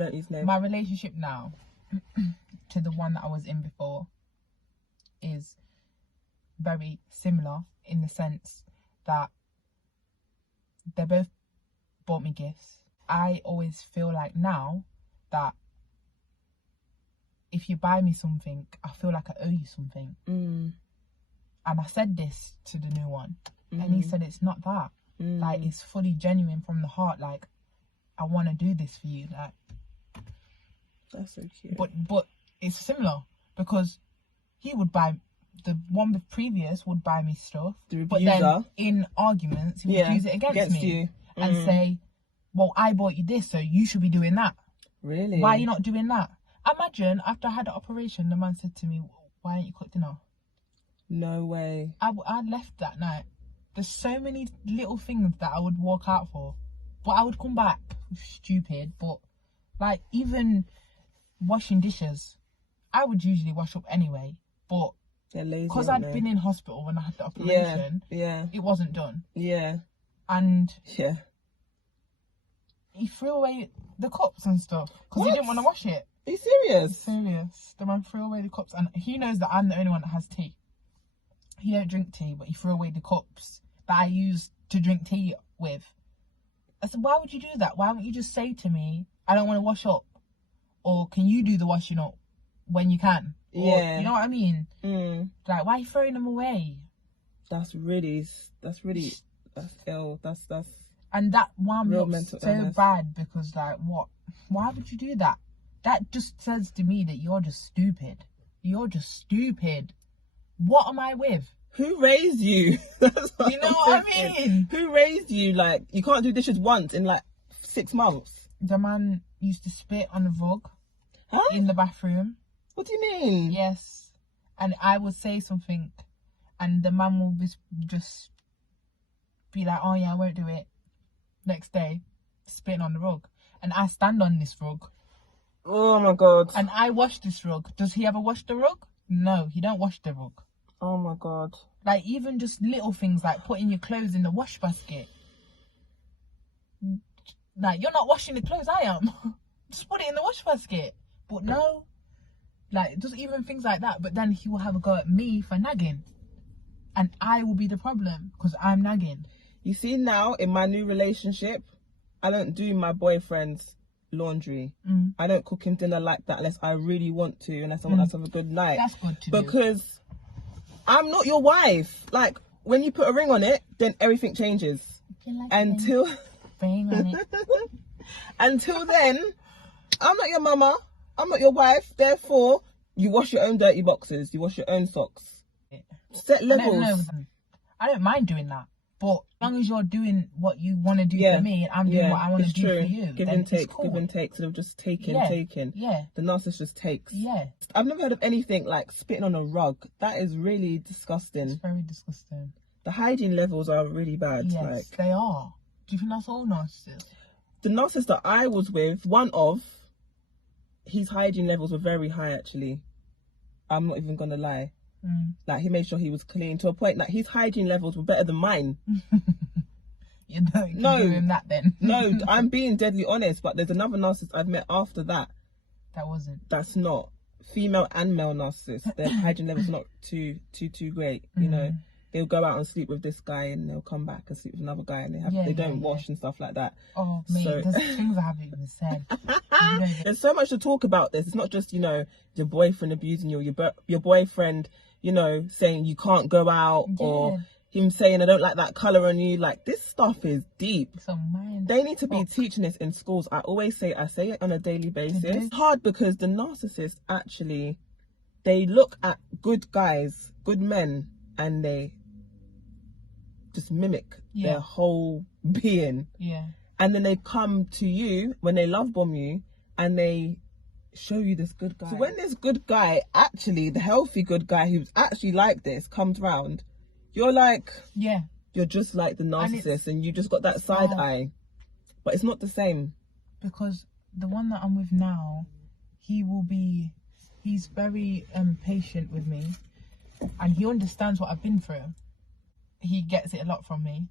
Don't use names. My relationship now to the one that I was in before is very similar in the sense that they both bought me gifts. I always feel like now that if you buy me something, I feel like I owe you something. And I said this to the new one, and he said it's not that. Like, it's fully genuine from the heart. Like, I want to do this for you. Like, that's so cute. But it's similar because he would buy, the one previous would buy me stuff, but then in arguments he would use it against me you. And say, well, I bought you this, so you should be doing that. Really? Why are you not doing that? Imagine after I had the operation, the man said to me, why ain't you cooked dinner? No way. I left that night. There's so many little things that I would walk out for, but I would come back stupid. But like, even washing dishes, I would usually wash up anyway, but they're lazy, because I'd been in hospital when I had the operation, it wasn't done. And he threw away the cups and stuff because he didn't want to wash it. Are you serious? Serious. The man threw away the cups, and he knows that I'm the only one that has tea. He don't drink tea, but he threw away the cups that I used to drink tea with. I said, why would you do that? Why wouldn't you just say to me, I don't want to wash up? Or can you do the washing up when you can? Or, you know what I mean? Like, why are you throwing them away? That's ill. That's and that wound real up mental so illness. bad because, like, what? Why would you do that? That just says to me that you're just stupid. You're just stupid. What am I with? Who raised you? That's what you know what I mean? Who raised you? Like, you can't do dishes once in like 6 months. The man used to spit on the rug in the bathroom. What do you mean? Yes. And I would say something and the man will just be like, oh yeah, I won't do it. Next day, spitting on the rug. And I stand on this rug. Oh my God. And I wash this rug. Does he ever wash the rug? No, he don't wash the rug. Oh my God. Like, even just little things like putting your clothes in the wash basket. Like, you're not washing the clothes, I am. Just put it in the wash basket. But no. Like, just even things like that. But then he will have a go at me for nagging. And I will be the problem because I'm nagging. You see, now in my new relationship, I don't do my boyfriend's laundry. I don't cook him dinner like that unless I really want to, unless I want us to have a good night. That's good to because I'm not your wife. Like, when you put a ring on it, then everything changes. Like until ring on it. Until then, I'm not your mama. I'm not your wife. Therefore, you wash your own dirty boxes. You wash your own socks. Set levels. I don't mind doing that. But as long as you're doing what you want to do for me, and I'm doing what I want to do for you, give and take, cool. Give and take. So they've just taken. Yeah. The narcissist just takes. Yeah. I've never heard of anything like spitting on a rug. That is really disgusting. It's very disgusting. The hygiene levels are really bad. Yes, like, they are. Do you think that's all narcissists? The narcissist that I was with, his hygiene levels were very high actually. I'm not even gonna lie. Like, he made sure he was clean to a point that his hygiene levels were better than mine. You don't do him that then. No, I'm being deadly honest, but there's another narcissist I've met after that. That's not female and male narcissists. Their hygiene levels are not too great. You know, they'll go out and sleep with this guy and they'll come back and sleep with another guy and they don't wash and stuff like that. Oh mate, there's things I haven't even said. There's so much to talk about this. It's not just, you know, your boyfriend abusing you, or your boyfriend, you know, saying you can't go out, or him saying I don't like that colour on you. Like, this stuff is deep. They need to be teaching this in schools. I say it on a daily basis. It's hard because the narcissists actually, they look at good guys, good men, and they just mimic their whole being. And then they come to you when they love bomb you and they show you this good guy. So when this good guy, actually the healthy good guy who's actually like this, comes round, you're like, you're just like the narcissist, and you just got that side eye. But it's not the same. Because the one that I'm with now, he's very patient with me, and he understands what I've been through. He gets it a lot from me,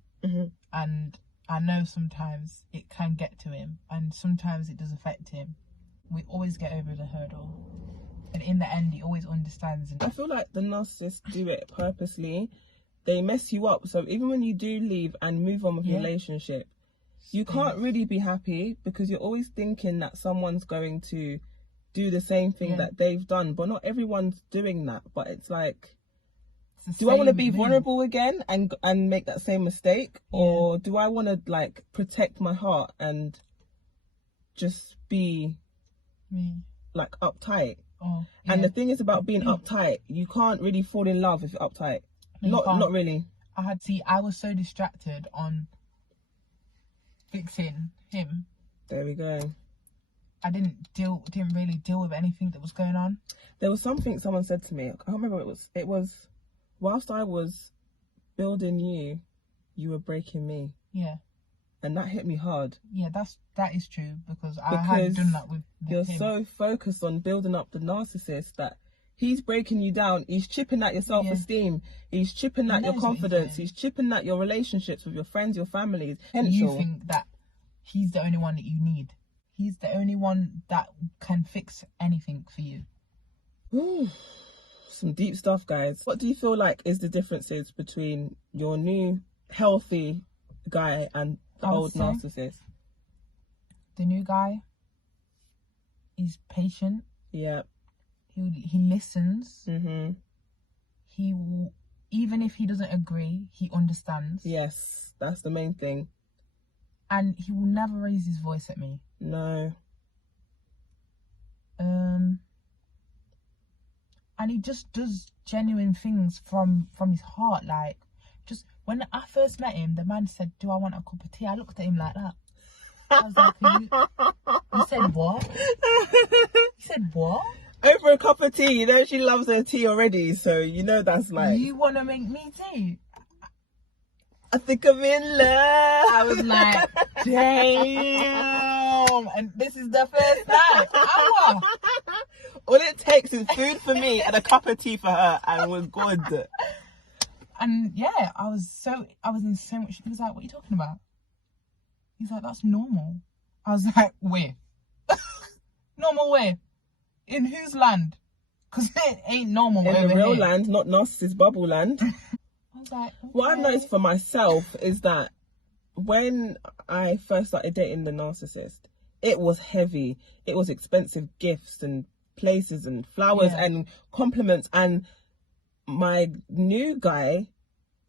and I know sometimes it can get to him, and sometimes it does affect him. We always get over the hurdle. And in the end, he always understands. I feel like the narcissists do it purposely. They mess you up. So even when you do leave and move on with your relationship, you can't really be happy because you're always thinking that someone's going to do the same thing that they've done. But not everyone's doing that. But it's like, do I want to be vulnerable again and make that same mistake? Or do I want to like protect my heart and just be like uptight? And the thing is about being uptight, you can't really fall in love if you're uptight. Not really. I was so distracted on fixing him. There we go. I didn't really deal with anything that was going on. There was something someone said to me. I can't remember what it was. Whilst I was building you, you were breaking me. Yeah. And that hit me hard. Yeah, that is true because I had done that with you're him. So focused on building up the narcissist that he's breaking you down. He's chipping at your self-esteem. He's chipping at your confidence. He's chipping at your relationships with your friends, your families. You think that he's the only one that you need. He's the only one that can fix anything for you. Ooh, some deep stuff, guys. What do you feel like is the differences between your new healthy guy and the old narcissist? The new guy is patient. Yeah. He listens. Mm-hmm. He will, even if he doesn't agree, he understands. Yes, that's the main thing. And he will never raise his voice at me. No. And he just does genuine things from his heart. Like, just when I first met him, the man said, "Do I want a cup of tea?" I looked at him like that. I was like, he said what? He said what? Over a cup of tea. You know she loves her tea already, so you know that's like, you want to make me tea? I think I'm in love. I was like, damn. And this is the first night. All it takes is food for me and a cup of tea for her, and we're good. And yeah, I was in so much. He was like, "What are you talking about?" He's like, "That's normal." I was like, "Where? Normal where? In whose land? Because it ain't normal in over the real here. land, not narcissist bubble land." I was like, okay. What I've noticed for myself is that when I first started dating the narcissist, it was heavy. It was expensive gifts and places and flowers and compliments. And my new guy,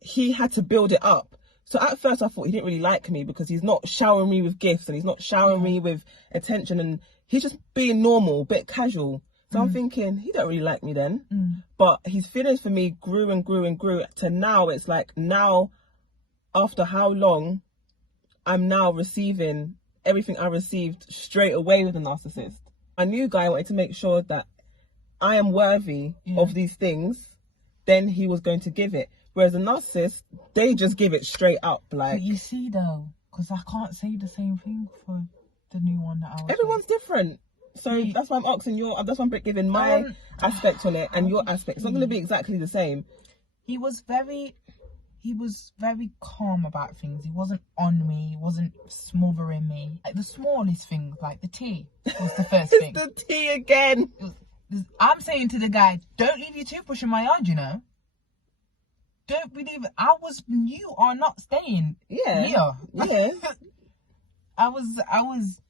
he had to build it up. So at first I thought he didn't really like me because he's not showering me with gifts and he's not showering me with attention, and he's just being normal, a bit casual. So I'm thinking, he don't really like me then. But his feelings for me grew and grew and grew to now. It's like now, after how long, I'm now receiving everything I received straight away with a narcissist. My new guy wanted to make sure that I am worthy of these things. Then he was going to give it. Whereas a narcissist, they just give it straight up. Like, but you see though, because I can't say the same thing for the new one that I was everyone's different. So that's why I'm asking that's why I'm giving my aspect on it and your aspect. It's not going to be exactly the same. He was very calm about things. He wasn't on me. He wasn't smothering me. Like the smallest things, like the tea was the first thing. It's the tea again. I'm saying to the guy, don't leave your toothbrush in my yard, you know. Don't believe it. You are not staying here. Yeah. I was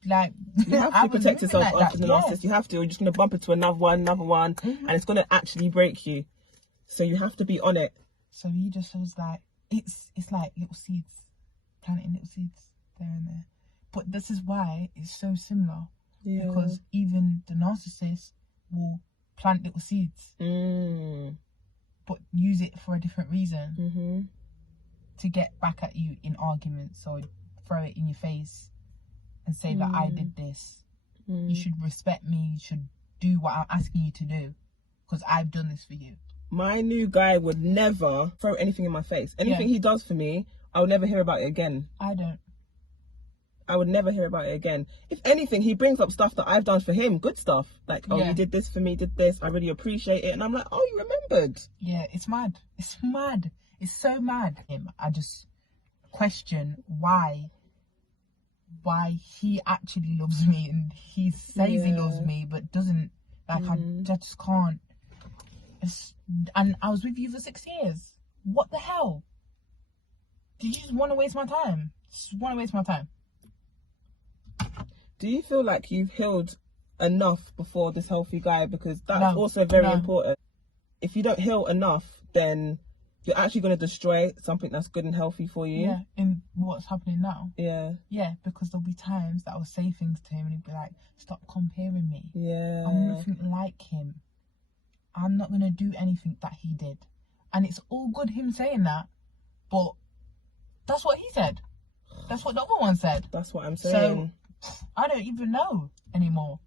like, you have to protect yourself after the narcissist. You have to. You're just gonna bump into another one, and it's gonna actually break you. So you have to be on it. So he just was like, it's like little seeds, planting little seeds there and there. But this is why it's so similar, because even the narcissist will plant little seeds, but use it for a different reason, to get back at you in arguments or throw it in your face. And say that I did this. You should respect me. You should do what I'm asking you to do, because I've done this for you. My new guy would never throw anything in my face. Anything he does for me, I would never hear about it again. I would never hear about it again. If anything, he brings up stuff that I've done for him. Good stuff. Like, you did this for me, did this. I really appreciate it. And I'm like, oh, you remembered. Yeah, it's mad. It's mad. It's so mad. I just question why why he actually loves me, and he says he loves me but doesn't. Like, I just can't. And I was with you for 6 years. What the hell? Did you just want to waste my time? Just want to waste my time? Do you feel like you've healed enough before this healthy guy? Because that's also very important. If you don't heal enough, then you're actually going to destroy something that's good and healthy for you. Yeah, in what's happening now. Yeah. Yeah, because there'll be times that I'll say things to him and he'll be like, stop comparing me. Yeah. I'm nothing like him. I'm not going to do anything that he did. And it's all good him saying that, but that's what he said. That's what the other one said. That's what I'm saying. So I don't even know anymore.